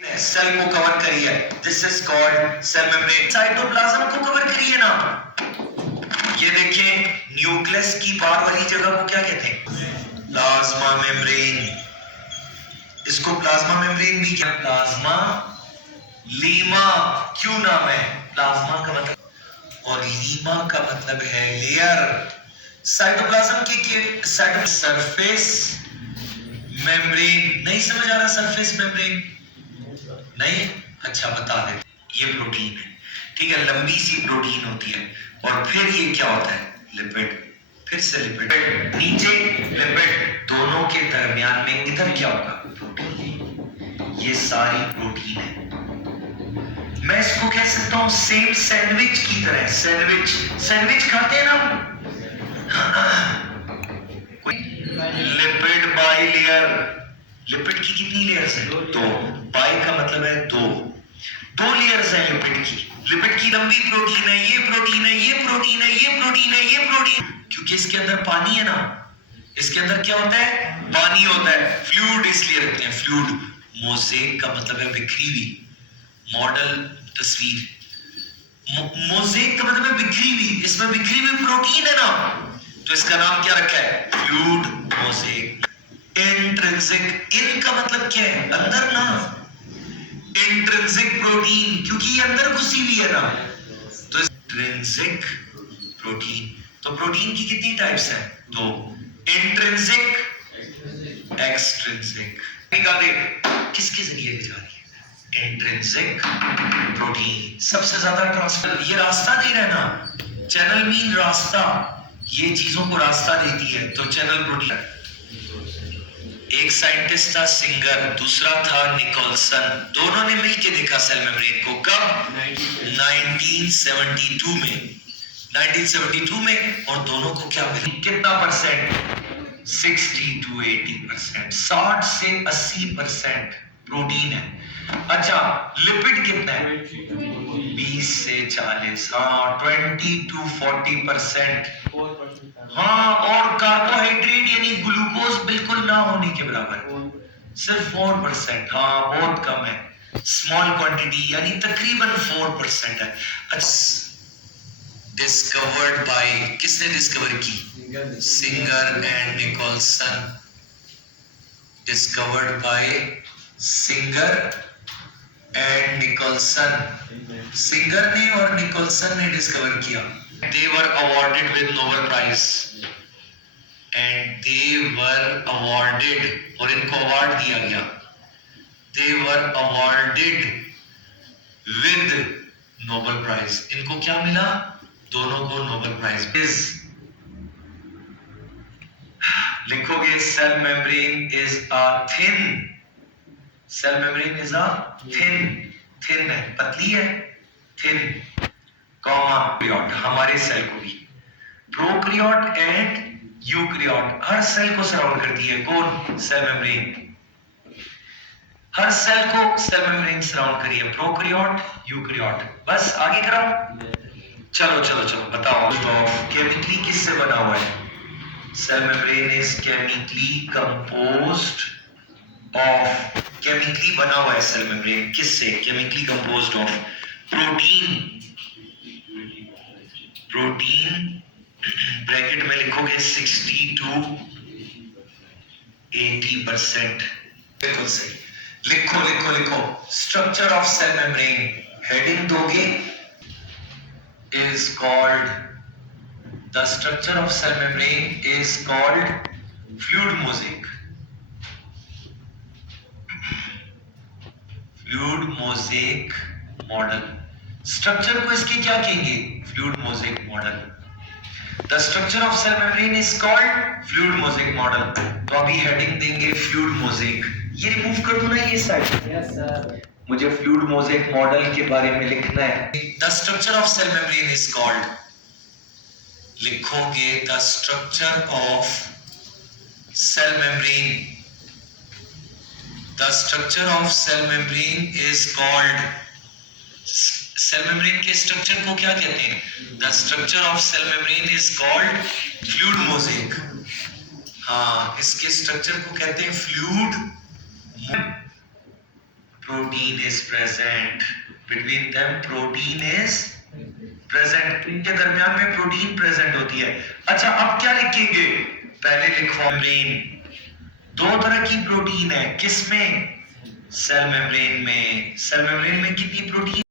Cell को cover करी है, this is called cell membrane. Cytoplasm को कवर करी है ना, ये देखिए न्यूक्लियस की बाहर वाली जगह को क्या कहते हैं? Plasma membrane. इसको प्लाज्मा मेम्ब्रेन भी क्या, प्लाज्मा लीमा क्यों नाम है? प्लाज्मा का मतलब और लीमा का मतलब है लेयर। साइटोप्लाज्म के सरफेस मेम्ब्रेन नहीं समझ आ रहा? सरफेस मेम्ब्रेन नहीं? अच्छा बता दे, ये प्रोटीन है, ठीक है, लंबी सी प्रोटीन होती है। और फिर ये क्या होता है? लिपिड। फिर से लिपिड, नीचे लिपिड, दोनों के दरमियान में इधर क्या होगा? प्रोटीन। ये सारी प्रोटीन है। मैं इसको कह सकता हूं सेम सैंडविच की तरह। सैंडविच, सैंडविच खाते हैं ना? Lipid by layer. लिपिड की कितनी लेयर्स है? दो। बाई का मतलब है दो, दो लेयर्स है लिपिड की। लिपिड की लंबी प्रोटीन है, ये प्रोटीन है, ये प्रोटीन है, ये प्रोटीन है, ये प्रोटीन, क्योंकि इसके अंदर पानी है ना। इसके अंदर क्या होता है? पानी होता है। फ्लूइड इसलिए रखते हैं, फ्लूइड। मोज़ेक का मतलब है बिखरी हुई, मॉडल तस्वीर। मोज़ेक का मतलब है बिखरी हुई, इसमें बिखरी हुई प्रोटीन है ना, तो इसका नाम क्या रखा है? Fluid mosaic. इंट्रिंसिक, इन का मतलब क्या है? अंदर ना, इंट्रिंसिक प्रोटीन, क्योंकि ये अंदर घुसी हुई है ना, तो इंट्रिंसिक प्रोटीन। तो प्रोटीन की कितनी टाइप्स हैं? दो, इंट्रिंसिक, एक्सट्रिंसिक। किसके जरिए जा रही है? इंट्रिंसिक प्रोटीन सबसे ज्यादा ट्रांसफर, ये रास्ता दे रहा है ना, चैनल मीन रास्ता, ये चीजों को रास्ता देती है, तो चैनल प्रोटीन। एक साइंटिस्ट था सिंगर, दूसरा था निकोलसन, दोनों ने मिलकर देखा सेल मेम्ब्रेन को। कब? 1972 में। 1972 में, और दोनों को क्या मिला? कितना परसेंट? 60 to 80%, 60 से 80% प्रोटीन है। अच्छा, लिपिड कितना है? 20 से 40, हाँ 20 to 40%। हाँ, और कार्बोहाइड्रेट यानी ग्लूकोज बिल्कुल ना होने के बराबर, सिर्फ 4%। हाँ बहुत कम है, स्मॉल क्वांटिटी, यानी तकरीबन 4% है। अच्छा, डिस्कवर्ड बाय, किसने डिस्कवर की? Singer and Nicolson. Discovered by Singer and Nicolson. Singer ने और निकोलसन ने डिस्कवर किया। They were awarded with Nobel Prize and they were awarded, और इनको अवार्ड दिया गया। They were awarded with Nobel Prize, इनको क्या मिला? दोनों को नोबेल प्राइज। लिखोगे cell membrane is a thin, cell membrane is a thin, thin है, पतली है, थिन, कॉमा प्रोकैरियोट, हमारे सेल को भी प्रोकैरियोट एंड यूकैरियोट, हर सेल को सराउंड करती है कौन? Cell membrane. हर सेल को सेल मेम्ब्रेन सराउंड करी है, प्रोकैरियोट, यूकैरियोट। बस आगे कराओ, चलो चलो चलो बताओ। केमिकली किससे बना हुआ है? Cell membrane is chemically composed of, chemically बना हुआ है सेल मेम्ब्रेन किससे? Chemically composed of protein, protein bracket में लिखोगे 60 to 80%। बिल्कुल सही, लिखो लिखो लिखो। Structure of cell membrane heading दोगे, is called, the structure of cell membrane is called fluid mosaic, fluid mosaic model। Structure को इसके क्या कहेंगे? Fluid mosaic model. The structure of cell membrane is called fluid mosaic model। तो अभी heading देंगे fluid mosaic। ये remove कर दो ना ये साइड। यस सर, मुझे fluid mosaic मॉडल के बारे में लिखना है। The structure of cell membrane is called, लिखोगे the structure of cell membrane, the structure of cell membrane is called, cell membrane के स्ट्रक्चर को क्या कहते हैं? The structure of cell membrane is called fluid mosaic। हाँ, इसके structure को कहते हैं fluid, protein is present between them, protein is present, इनके दरमियान में प्रोटीन प्रेजेंट होती है। अच्छा अब क्या लिखेंगे, पहले लिखो मेम्ब्रेन, दो तरह की प्रोटीन है, किसमें, सेल मेम्ब्रेन में। सेल मेम्ब्रेन में कितनी प्रोटीन